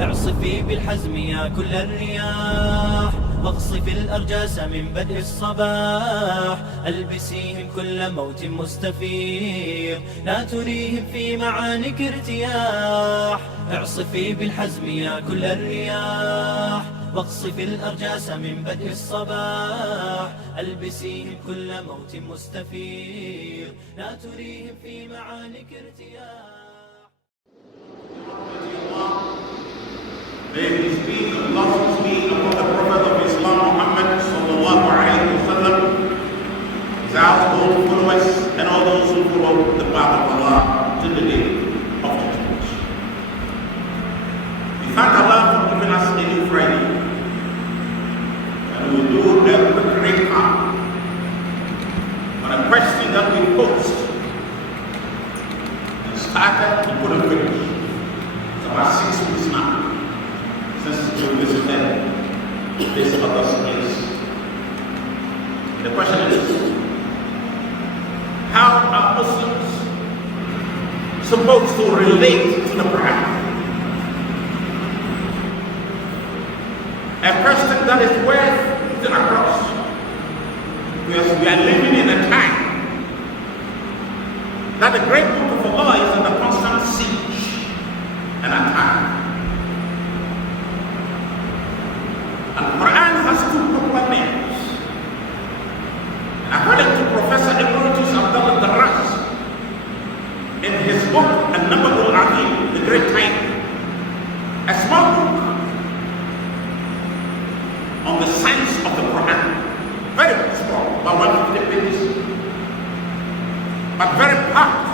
اعصفي بالحزم يا كل الرياح، واقصفي الأرجاس من بدء الصباح. ألبسيهم كل موت مستفيض، لا تريهم في معانك ارتياح. اعصفي بالحزم يا كل الرياح، واقصفي الأرجاس من بدء الصباح. ألبسيهم كل موت مستفيض، لا تريهم في معانك ارتياح. May his peace and blessings be upon the Prophet of Islam, Muhammad sallallahu alayhi wa sallam, his household followers, and all those who follow the path of Allah till the day of judgment. We thank Allah for giving us a new Friday, and we will do a great harm on a question that we posed and started to put a finish. It's about 6 weeks now since we visited this other place. The question is, how are Muslims supposed to relate to the Quran? A question that is worth putting across, because we are living in a time that the great book of Allah is under constant siege and attack. And Quran has 2 popular names. According to Professor Emeritus Abdullah Darras, in his book An-Nabad al-Azim, the great title, a small book on the science of the Quran, very small, about 150 pages, but very packed,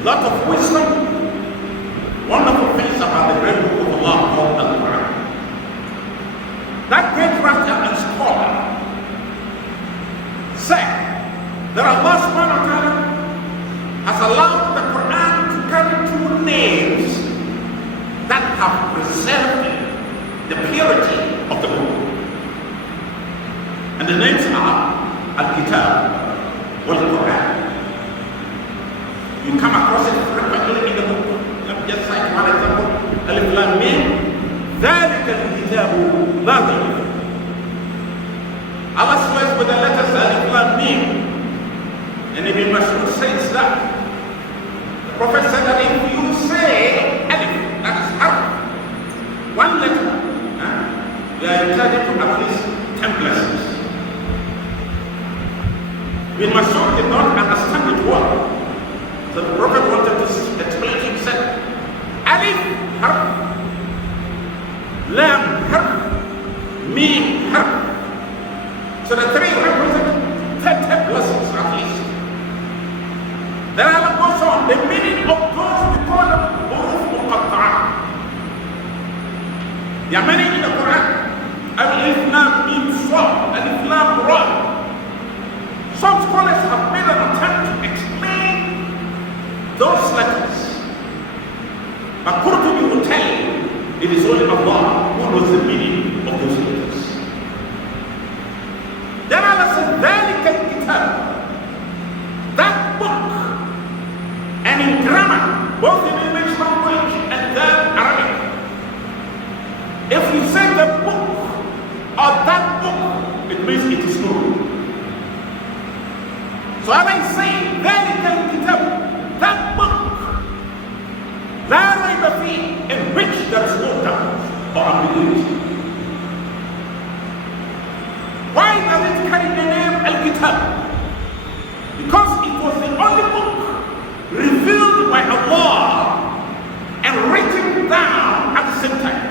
a lot of wisdom, wonderful things about the great book of Allah called the Quran. That great writer and scholar said that Allah subhanahu wa ta'ala has allowed the Quran to carry 2 names that have preserved the purity of the book. And the names are Al-Kitab wal-Quran. You come across it frequently in the book. Let me just cite one example. Alif Lam Mim. ذلك الكتاب لا ريب. Allah swears with the letters Alif Lam Mim, and Ibn Mas'ud says that the Prophet said that if you say Alif, that is harf, 1 letter, you are entitled to at least 10 blessings. Ibn Mas'ud did not understand it well, so the Prophet wanted to explain to him. Said Alif harf, Lam harf, Mim harf. So the 3 represent 10 blessings at least. Then Allah goes on, the meaning of those we call them huruf muqatta'a. There are many in the Quran. Alif Lam Mim Sad, Alif Lam Ra. Some scholars have made an attempt to explain those letters. But Qurtubi will tell you, it is only Allah who knows the meaning of those letters. Then Allah says, ذَلِكَ الْكِتَابِ, that book, and in grammar, both in English language and then Arabic, if you say the book or that book, it means it is true. So Allah is saying, ذَلِكَ الْكِتَابِ, that book, لَا رَيْبَ فِيهِ, in which there is no doubt or ambiguity. Why does it carry the name Al-Kitab? Because it was the only book revealed by Allah and written down at the same time.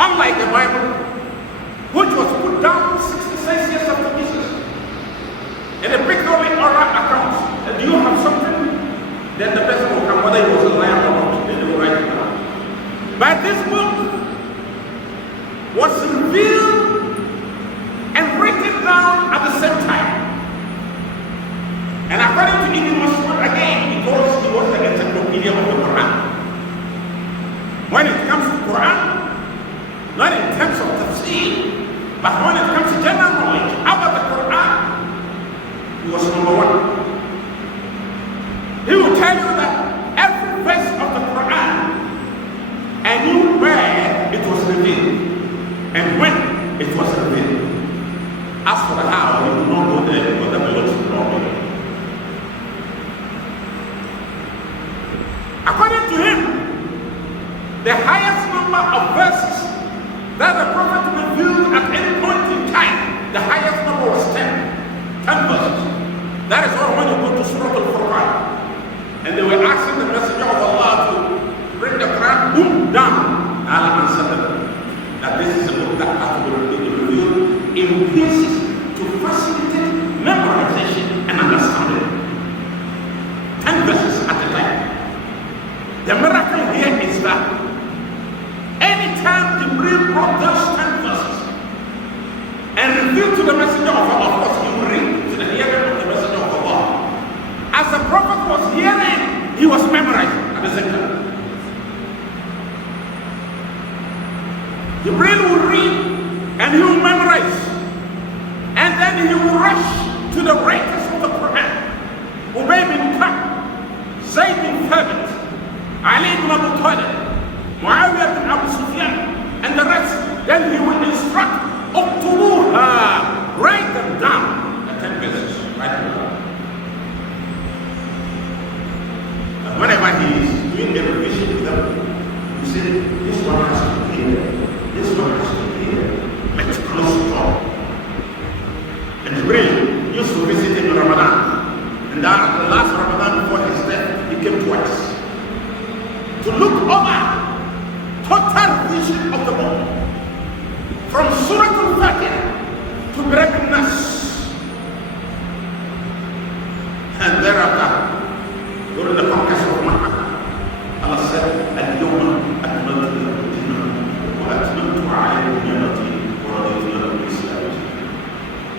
Unlike the Bible, which was put down 66 years after Jesus, in a pictorial oral account, and do you have something? Then the person will come, whether he was a liar or not, then they will write it down. But this book was revealed and written down at the same time. And according to Ibn Mas'ud, again, because he was the encyclopedia of the Quran. When it comes to Quran, not in terms of tafsir, but when it comes to general knowledge about the Quran, he was number 1. He will tell you that every verse of the Quran According to him, the highest number of verses that the prophet revealed at any point in time, the highest number was 10. 10 verses. That is why when you go to Surah Al-Quran, and they were asking the Messenger of Allah to bring the Quran boom down, Allah answered them that this is a book that has to be revealed in pieces to facilitate memorization and understanding. 10 verses at a time. The miracle here is that anytime Jibreel brought those 10 verses and revealed to the Messenger of Allah, of course he would read to the hearing of the Messenger of Allah. As the Prophet was hearing, he was memorizing at the same time. Jibreel will read and he will memorize, and then he will rush to the writers of the Quran, Ubay bin Ka'b, Zayd bin Thabit, Ali ibn Abi Talib, Muawiyah bin Abu Sufyan, and the rest. Then he will instruct, Uktuluha, write them down. The 10 verses, write them down. And whenever he is doing a revision with them, you say, this one has to be here, this one has to be here. Let's close the door. And Jibreel used to visit him in Ramadan. And that the last Ramadan before his death, he came twice to look over total vision of the book, from Surah Al-Fatiha to Knust. And thereafter, during the conquest of Makkah, Allah said, Al-Yawma akmaltu lakum dinakum wa atmamtu alaykum ni'mati wa raditu lakum al-Islam.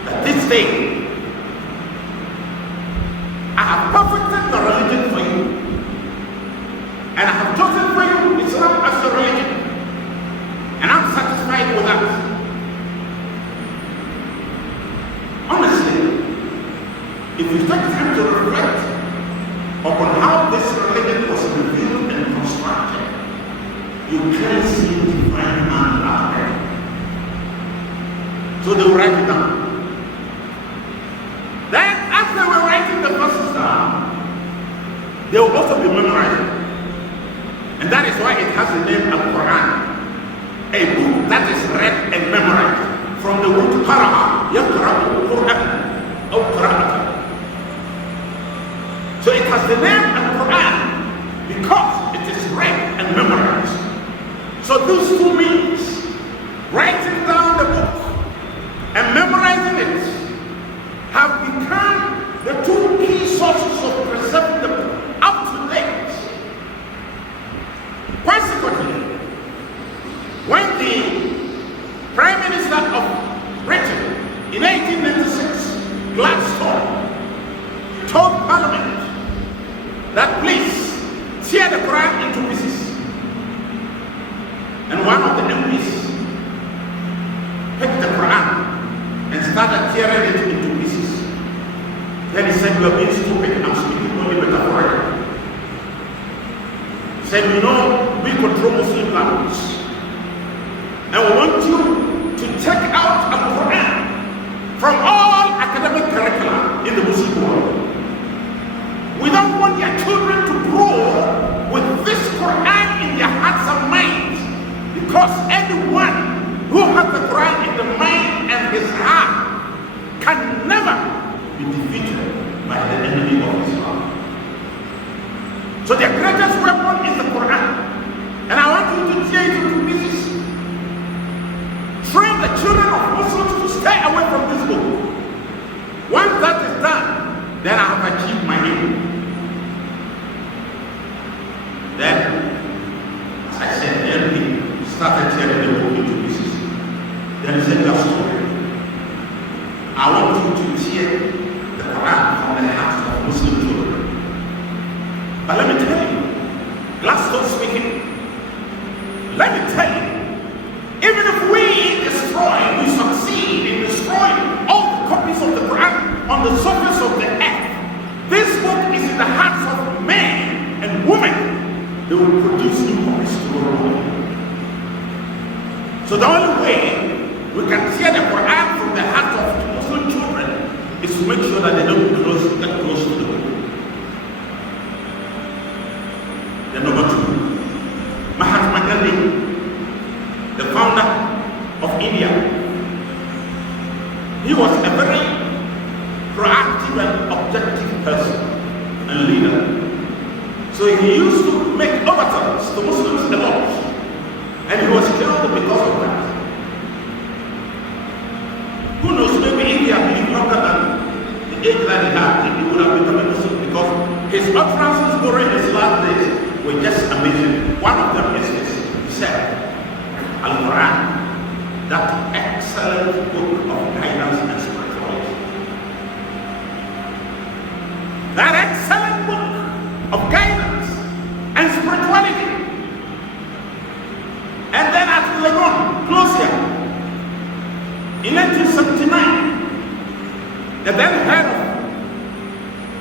That this day, I have perfected the religion for you, and I have chosen for you Islam as your religion, and I'm satisfied with that. Honestly, if you take time to reflect upon how this religion was revealed and constructed, you clearly see the divine hand out there. So they will write it down. Then, as they were writing the verses down, they will also be memorizing. And that is why it has the name of Quran, a book that is read and memorized. From the word Qara'a, Yaqra'u Quran, or Qira'atan. So it has the name of Quran because it is read and memorized. So those two means, writing down the book and memorizing it, have become the two key sources of preserving the book up to date. Consequently, when the Prime Minister of Britain in 1896, Gladstone, told Parliament that please tear the Quran into pieces, and one of the MPs picked the Quran and started tearing it into pieces. Then he said, you are being stupid, I'm speaking only metaphorically. He said, you know, we control Muslim language, and we want you to take out a Quran from all academic curricula in the Muslim world. We don't want your children to grow with this Quran in their hearts and minds, because anyone who has the Quran in the mind and his heart can never be defeated by the enemy of Islam. So their greatest weapon is the Quran. And I want you to tear it into pieces. Train the children of Muslims to stay away from this book. Once that is done, then I have achieved my aim. Then, as I said, then he started tearing the book into pieces. Then he said, just story. I want you to tear the Quran from the hearts of Muslim children. But let me tell you, Gladstone speaking, let me tell you, even if we succeed in destroying all the copies of the Quran on the surface of the earth, this book is in the hearts of men and women. They will produce new copies to the world. So the only way we can tear the Quran from the heart of Muslim children is to make sure that they don't get close to the book. The number two, Mahatma Gandhi, the founder of India. He was a very proactive and objective person and leader. So he used to make overtures to Muslims a lot, and he was killed because of that. Who knows, maybe India lived longer than the age that he had, he would have become a Muslim, because his utterances during his last days were just amazing. One of them is this. He said, Al-Quran, that excellent book of guidance and spirituality. That excellent book of guidance and spirituality. And then at Legon, close here, in 1979, the then head of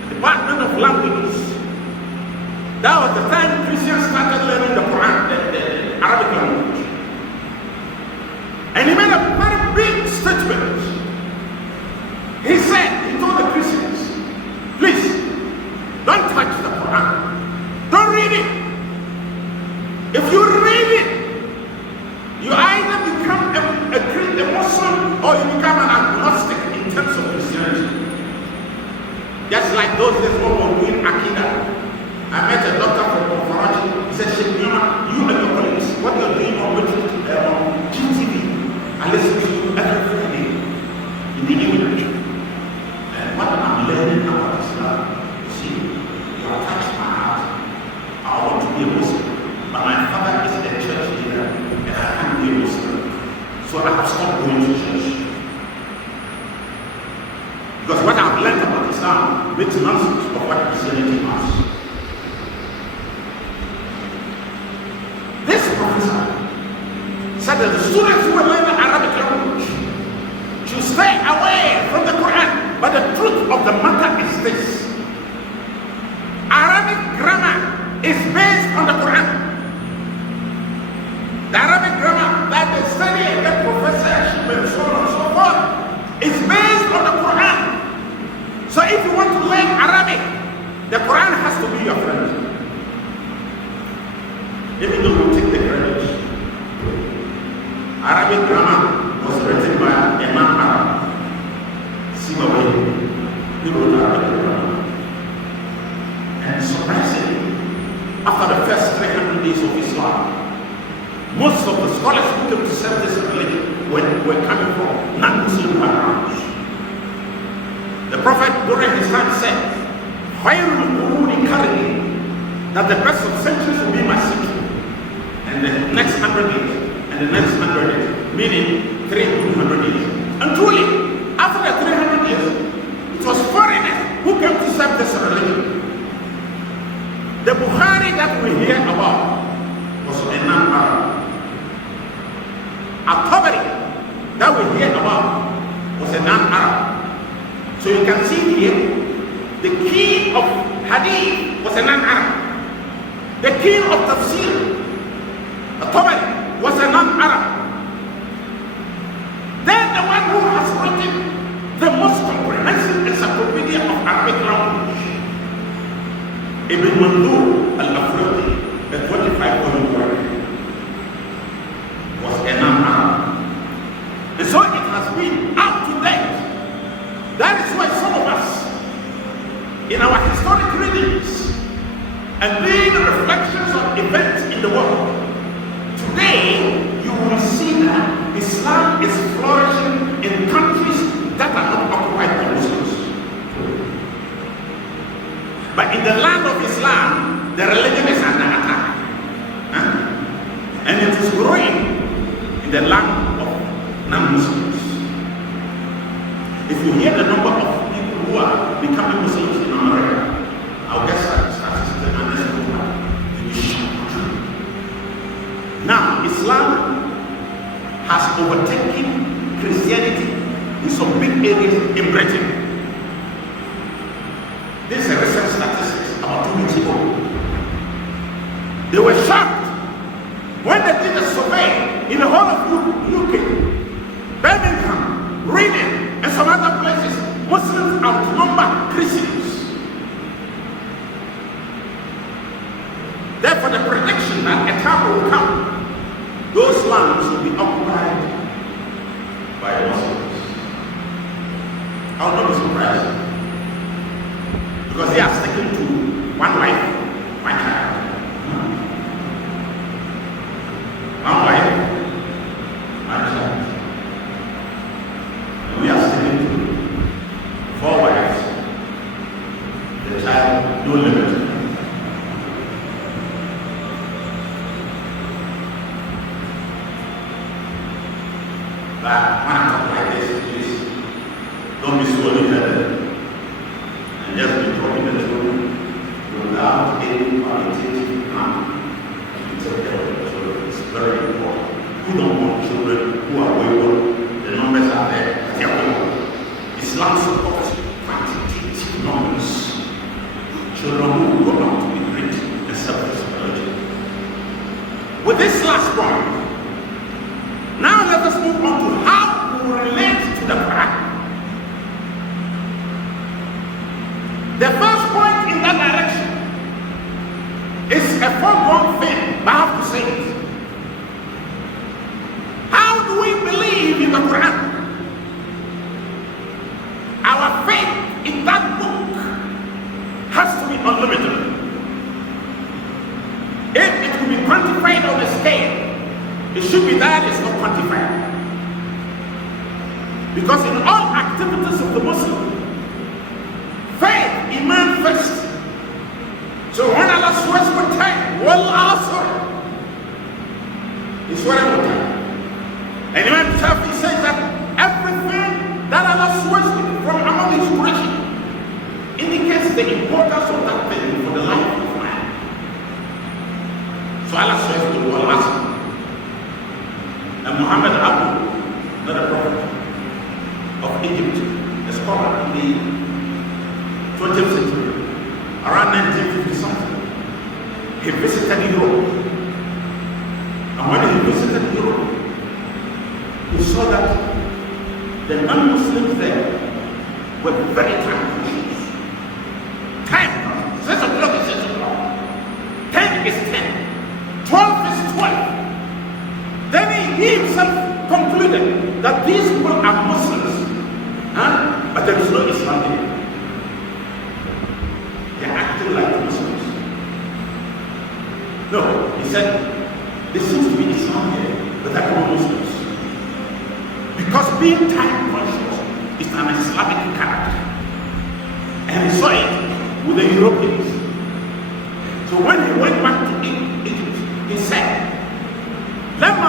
the Department of Languages, that was the time Christians started learning the Quran, the Arabic language. And he made a very big statement. He said, he told the Christians, please, don't touch the Quran. Don't read it. If you read it, you either become a Muslim or you become an agnostic in terms of Christianity. Just like those days when we were doing Akida. I met a doctor from Karachi. He said, Sheikh Nuamah, you and your colleagues, what you're doing on GTV, I listen to you every Friday in the English. And what I'm learning about Islam, you see, you have touched my heart. I want to be a Muslim, but my father is a church leader, and I can't be a Muslim. So I have stopped going to church. Because what I've learned about Islam makes nonsense of what Christianity has. This professor said that the students who were learning Arabic language should stay away from the Quran. But the truth of the matter is this. Arabic grammar is based on the Quran. The Arabic grammar that they study and get professorship and so on and so forth is based on the Quran. So if you want to learn Arabic, the Quran has to be your friend. Even though we take the credit, Arabic grammar was written by Imam Arab. Similarly, he wrote Arabic grammar. And surprisingly, after the first 300 days of Islam, most of the scholars who came to serve this religion were coming from non-Muslim backgrounds. The Prophet during his time said, "Khairul quruni qarni," that the best of centuries will be my century. And the next 100 years, and the next 100 years, meaning 300 years. And truly, after the 300 years, it was foreigners who came to serve this religion. The Bukhari that we hear about was a non-Arab. Al-Tabari that we hear about was a non-Arab. So you can see here, the king of Hadith was a non-Arab. The king of Tafsir, Al-Tabari, was a non-Arab. Then the one who has written the most comprehensive encyclopedia of Arabic language, Ibn Mandur al-Afriqi, the 25th work, was a non-Arab. And so it has been up to date. That is why some of us, in our historic readings and being reflections of events in the world, today you will see that Islam is flourishing in countries that are not occupied by Muslims. But in the land of Islam, the religion is under attack. And it is growing in the land of non-Muslims. If you hear the number of people who are becoming Muslims in America, I'll get statistics and this will be shocked. Now, Islam has overtaken Christianity in some big areas in Britain. This is a recent statistics about 2 weeks ago. They were shocked when they did a survey in the whole of UK, Birmingham, Reading, and some other places. Muslims outnumber Christians. Therefore, the prediction that a time will come, those lands will be occupied by Muslims. I will not be surprised, because they are sticking to one wife, one child. One wife, one child. And we are sticking to 4 wives, the child, no limit. But when I talk like this, please don't be swollen headed and just be talking the truth without any qualitative plan to take care of the children. It's very important. Who don't want children who are wayward? The numbers are there, they are wayward. Islam supports quantitative numbers. Children who go out to be great and self-responsibility. With this last point, now let us move on to how we relate to the Quran. The first point in that direction is a foregone thing, but I have to say it. How do we believe in the Quran? Our faith in that book has to be unlimited. If it will be quantified on a scale, it should be that it's not quantified. Because in all activities of the Muslim, faith, iman first. So when Allah swears with time, wal asr, he's swearing with time. And Imam Shafi says that everything that Allah swears with from among his creation indicates the importance of that thing for the life of man. So Allah swears with wal asr. And Muhammad Abu, not a prophet of Egypt, a scholar in the 20th century, around 1950 something, he visited Europe. And when he visited Europe, he saw that the non-Muslims there were very time conscious. Time, 6 o'clock is 6 o'clock, 10 is 10, 12 is 12. Then he himself concluded that these people are Muslims, but there is no Islam in it. They are acting like Muslims. No, he said, there seems to be Islam here, but they are not Muslims. Because being time conscious is an Islamic character. And he saw it with the Europeans. So when he went back to Egypt, he said, لما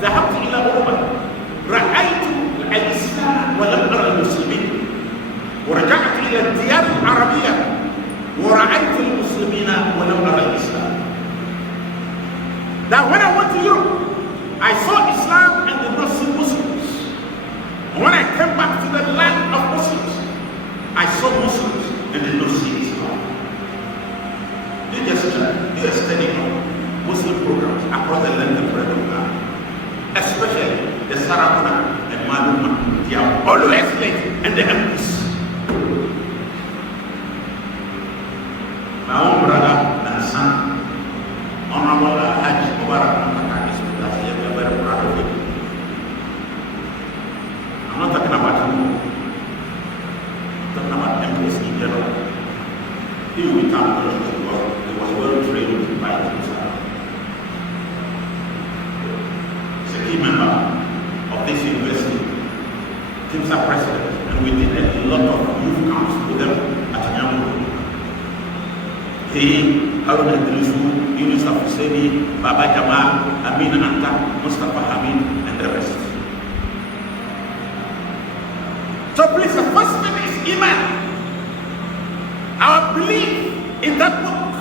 ذهبت إلى أوروبا رأيت الإسلام ولم أرى المسلمين ورجعت إلى الديار العربية ورأيت المسلمين ولم أرى الإسلام. Now when I went to Europe, I saw Islam and did not see Muslims. And when I came back to the land of Muslims, I saw Muslims and did not see Islam. You just study Muslim programs across the length and breadth of God, especially the Sarakuna and Maluma. They are always late and the MPs. My own brother and son, Honorable Hajj Mubarak, we are very proud of him. I'm not talking about him, I'm talking about MPs in general. He will be tough because he was well trained by himself. Key member of this university, Timsa president, and we did a lot of youth camps with them at Nkrumah. He, Harun Idrisu, Yunus Husseini, Baba Jamal, Amin Anta, Mustafa Hamid, and the rest. So please, the first thing is Iman. Our belief in that book.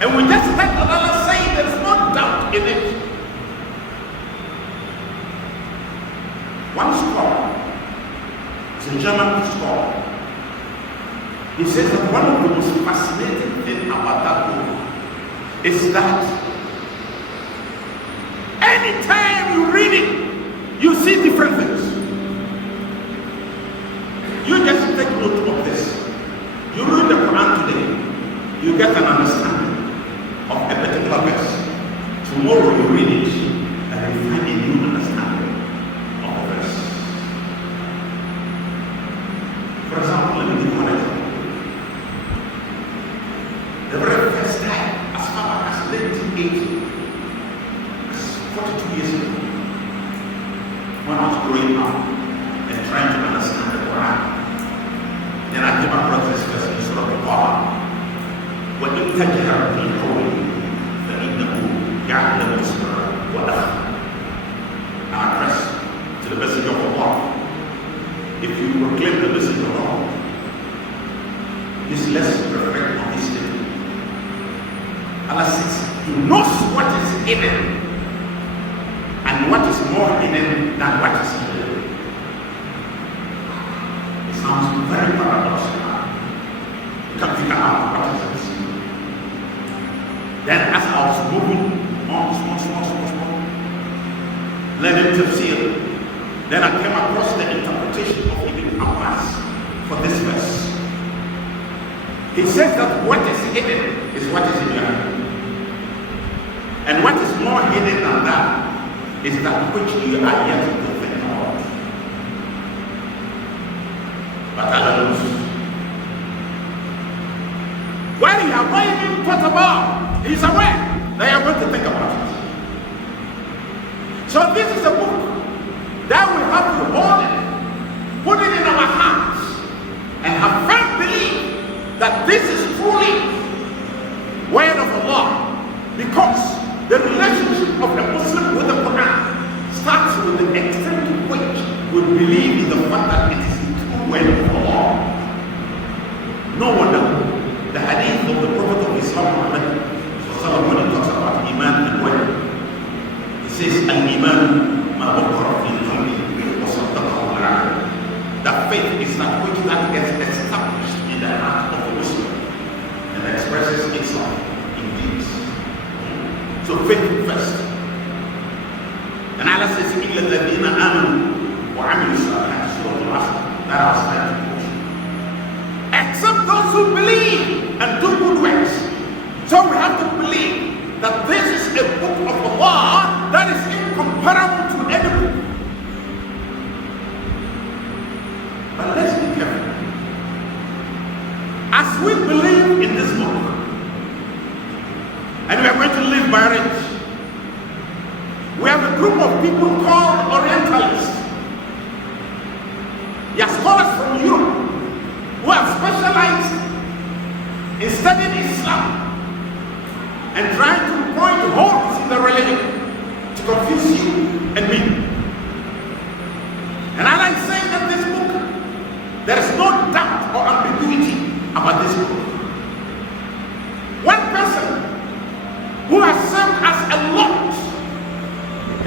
And we just heard Allah say there is no doubt in it. One scholar, it's a German scholar, he says that one of the most fascinating things about that book is that anytime you read it, you see different things. You just take note of this. You read the Quran today, you get an understanding. 1980, 42 years ago, when I was growing up and trying to understand the Quran. Then I came across this verse in Surah Al-Baqarah. وَإِن تَجْهَرْ بِالْقَوْلِ فَإِنَّهُ يَعْلَمُ السِّرَّ وَأَخْفَى. Now I press to the message of Allah. If you proclaim the message of Allah, this lesson reflects on this statement. Allah says, He knows what is hidden and what is more hidden than what is hidden. It sounds very paradoxical. You can figure out what is this. Then as I was moving on, small, learning tafsir, then I came across the interpretation of Ibn Abbas for this verse. He says that what is hidden is what is in your hand. And what is more hidden than that is that which you are yet to think about. But Allah knows. When you have not even thought about, He's aware that you are going to think about it. So this is a book that we have to hold it, put it in our hands, and have firm belief that this is truly word of Allah, because the relationship of a Muslim with the Quran starts with the extent to which we believe in the fact that it is the true word of Allah. No wonder the hadith of the Prophet of Islam, Muhammad, when he talks about Iman and word, he says, Al-Iman ma waqara fi qalbi wa saddaqahu al-'amal. That faith is that which that gets established in the heart of the Muslim and expresses itself in deeds. So faith first. And Allah says, إِلَّا الَّذِينَ آمَنُوا وَعَمِلُوا الصَّالِحَاتِ, Surah Al-Asr. That I was trying to quote. Except those who believe and do good works. So we have to believe that this is a book of Allah that is incomparable to any book. But let's be careful. As we believe in this book, and we are going to live by it, we have a group of people called Orientalists. They are scholars from Europe who have specialized in studying Islam and trying to point holes in the religion to confuse you and me. And I like saying that this book, there is no doubt or ambiguity about this book. One person who has served as a lot,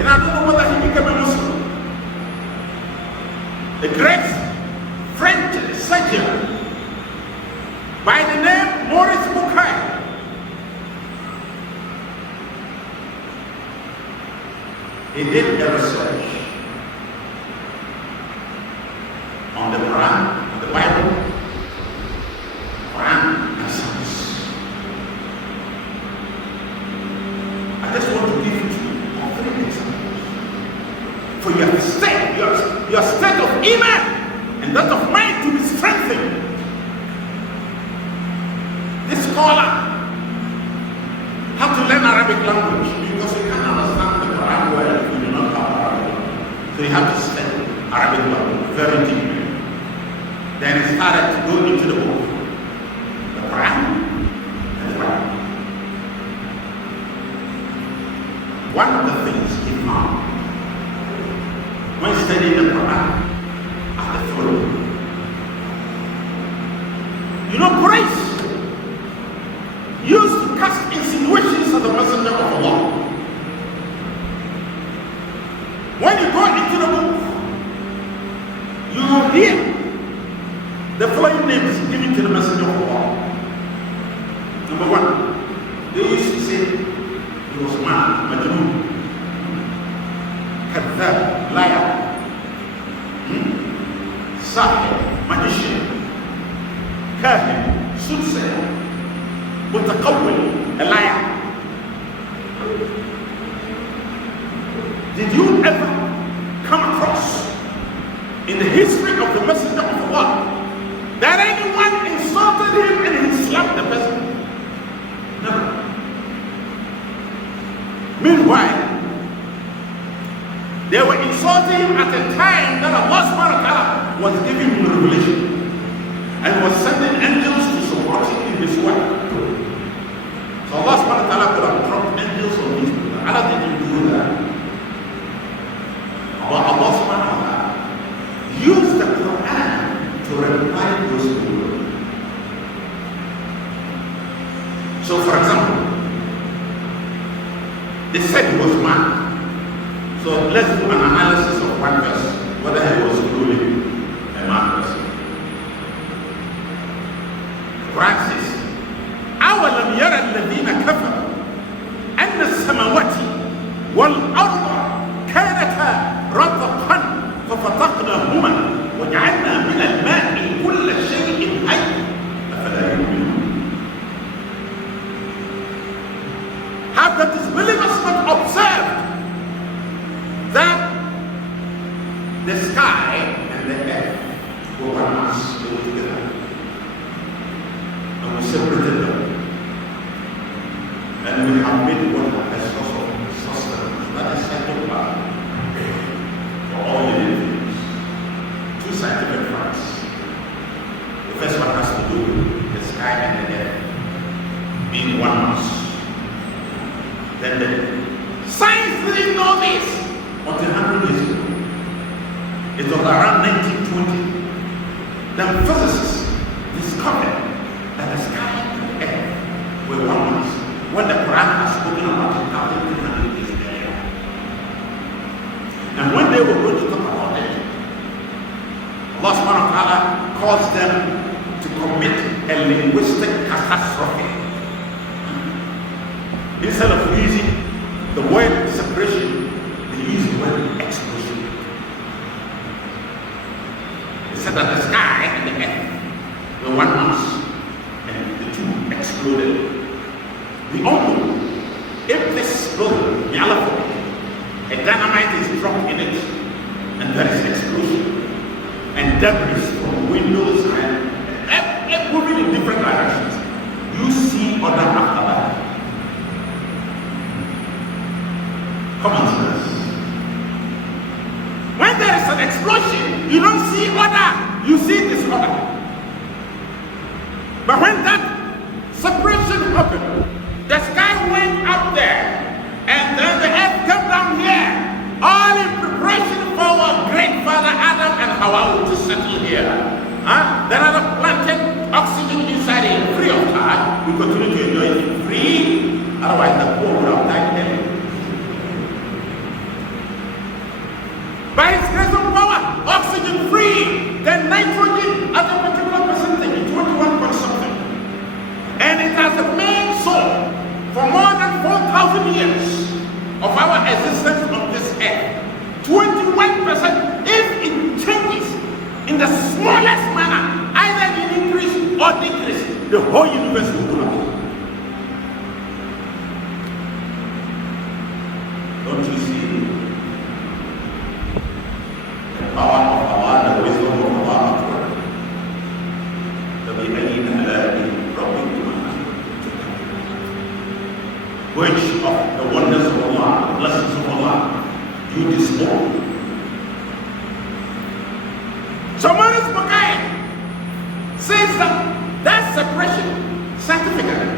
and I don't know whether he became a Muslim, a great French surgeon by the name Maurice Bucaille. He did a research on the Quran, the Bible, Quran, and science. I just want to give you 3 examples for your state of iman and that of mind to be strengthened. This scholar have to learn Arabic language because you can't understand the Quran well if you do not have Arabic. So you have to study Arabic language very deeply. Then he started to go into the book, the Quran and the Bible. One of the things he found when studying the Quran are the following. You know, Quraysh used to cast insinuations at the Messenger of Allah. When you go into the book, you will hear the following names given to the Messenger of Allah. Number 1, they used to say he was mad, majnun, kadhab, liar, sahir, magician, kahin, soothsayer, mutaqawwil, a liar. Did you ever come across in the history of the Messenger of Allah that anyone insulted him and he slapped the person? Never. Meanwhile, they were insulting him at a time that Allah subhanahu wa ta'ala was giving him revelation and was sending angels to support him in his work. So Allah subhanahu wa ta'ala could have dropped angels on these people. Allah didn't do that. But Allah subhanahu wa ta'ala used the Quran to reply to those people. So for example, they said he was mad. So let's do an analysis of one verse, whether he was truly a mad person. Quran says, أَوَلَمْ يَرَ الَّذِينَ كَفَرُوا أَنَّ السَّمَاوَاتِ وَالْأَرْضَ كَانَتَا رَتْقًا فَفَتَقْنَاهُمَا وَجَعَلْنَا مِنَ الْمَاءِ كُلَّ شَيْءٍ حَيٍّ أَفَلَا يُؤْمِنُونَ. Have the disbelievers not observed that the sky and the earth were one mass, they were together, and we separated them, and we have made water a source of sustenance, that is Khutba, for all living things. Two scientific facts. The first one has to do with the sky and the earth being one mass. Then the science didn't know this until 100 years ago. It was around 1920. The physicists discovered that the sky and the earth were one mass. When the Quran has spoken about 1,300 years earlier. And when they were going to talk about it, Allah subhanahu wa ta'ala caused them to commit a linguistic catastrophe. Instead of using the word separation, they used the word explosion. They said that the sky and the earth were one mass, and the two exploded. We all know if this exploded, a dynamite is dropped in it, and there is explosion, and debris from windows and moving in different directions. You see other after that. Common sense. When there is an explosion, you don't see order, you see disorder. But when that separation happened, the sky went up there, and then the earth came down here, all in preparation for our great father Adam and Hawa to settle here. Then Adam planted oxygen inside it free of charge. We continue to enjoy it free, otherwise the poor would have died there. By its grace and power, oxygen free, then nitrogen at a particular percentage, 21 point something. And it has the main soul for more than 4,000 years of our existence on this earth. 21%, if it changes in the smallest manner, either in increase or decrease, the whole universe will collapse. Don't you see? Power of Allah, the wisdom of Allah. Which of the wonders of Allah, the blessings of Allah, you disown? So Maurice Bukai says that separation, scientifically,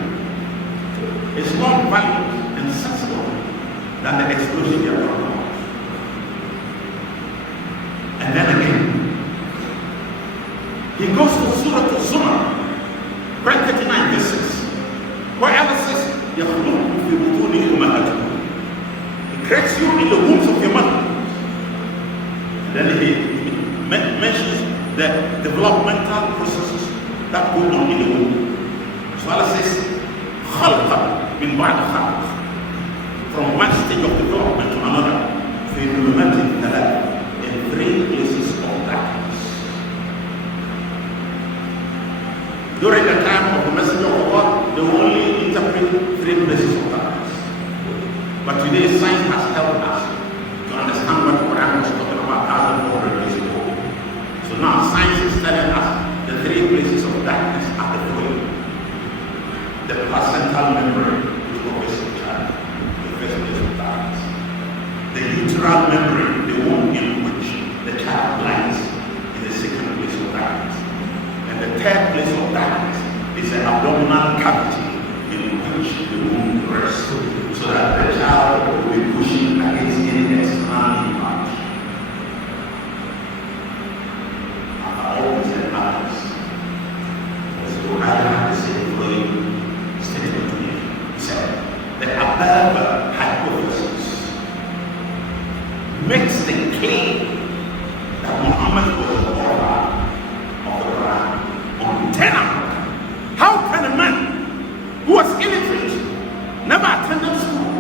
is more valid and sensible than the explosion you are talking about. And then again, he goes to Surah Al-Zumar, Quran 39 verse 6, where Allah says, He creates you in the wombs of your mother. And then he mentions the developmental processes that go on in the womb. So Allah says, خَلْقًا مِنْ بَعْدِ خَلْقٍ, from one stage of development to another, فِي ظُلُمَاتٍ ثَلَاثٍ, in three places of darkness. During the time of the Messenger of Allah, they only interpret three places of darkness. But today, science has helped us to understand what the Quran was talking about 1,400 years ago. So now science is telling us the three places of darkness are the following: the placental membrane, which covers the child, the first place of darkness. cerebral membrane, the one in which the child lies, in the second place of darkness. And the third place of darkness is the abdominal cavity in which the womb rests, so that the child will be pushing against any external impact. Always the others. So I have to say the following statement to me. He said, the above hypothesis makes the claim that Muhammad was the author of the Quran untenable. How can a man who was illiterate, never attended school,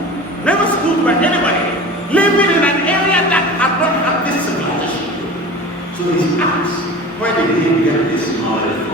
never schooled by anybody, living in an area that had not had this civilization? So he's asked, where did he get this knowledge from?